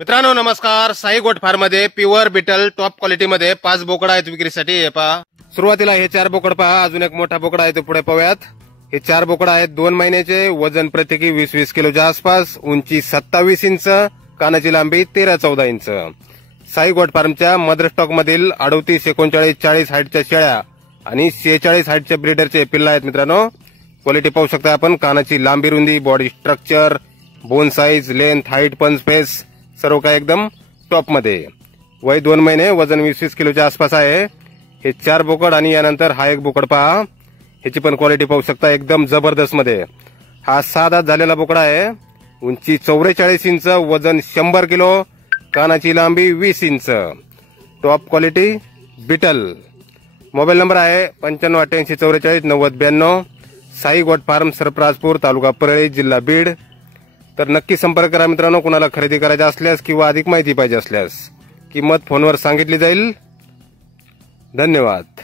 मित्रांनो नमस्कार. Sai goat farm मध्ये प्युअर बिटल टॉप क्वालिटी मध्ये 5 बोकड आहेत विक्रीसाठी. हे पहा, सुरुवातीला हे 4 बोकड पहा. अजून एक मोठा बोकड आहे तो पुढे पाहूयात. हे 4 बोकड आहेत 2 महिन्याचे. वजन प्रत्येकी 20-20 किलोच्या आसपास. उंची 27 इंच. कानाची लांबी 13-14 इंच. साई गोट फार्मच्या मदर स्टॉक मधील 38, 39, 40 हाईटच्या शेळ्या आणि 46 हाईटच्या ब्रीडरचे पिल्ला आहेत. मित्रांनो क्वालिटी पाहू शकता आपण. कानाची लांबी, रुंदी, body structure, bone size, length, height, पंच फेस सर्व काही एकदम टॉप मध्ये. वय 2 महिने. वजन 20-20 किलोच्या आसपास आहे. हे 4 बोकड आणि यानंतर हा एक बोकड पहा. ह्याची पण क्वालिटी पाहू शकता एकदम जबरदस्त मध्ये. हा 6 दात झालेला बोकड आहे. उंची 44 इंच. वजन 100 किलो. कानाची लांबी 20 इंच. Top quality Beetal. Mobile number आहे 9588449092. साई गोट फार्म, सरफराजपूर, तालुका परळी, जिल्हा बीड. तर नक्की संपर्क करा मित्रांनो. कुणाला खरेदी करायची असल्यास किंवा अधिक माहिती पाहिजे असल्यास किंमत फोनवर सांगितली जाईल. धन्यवाद.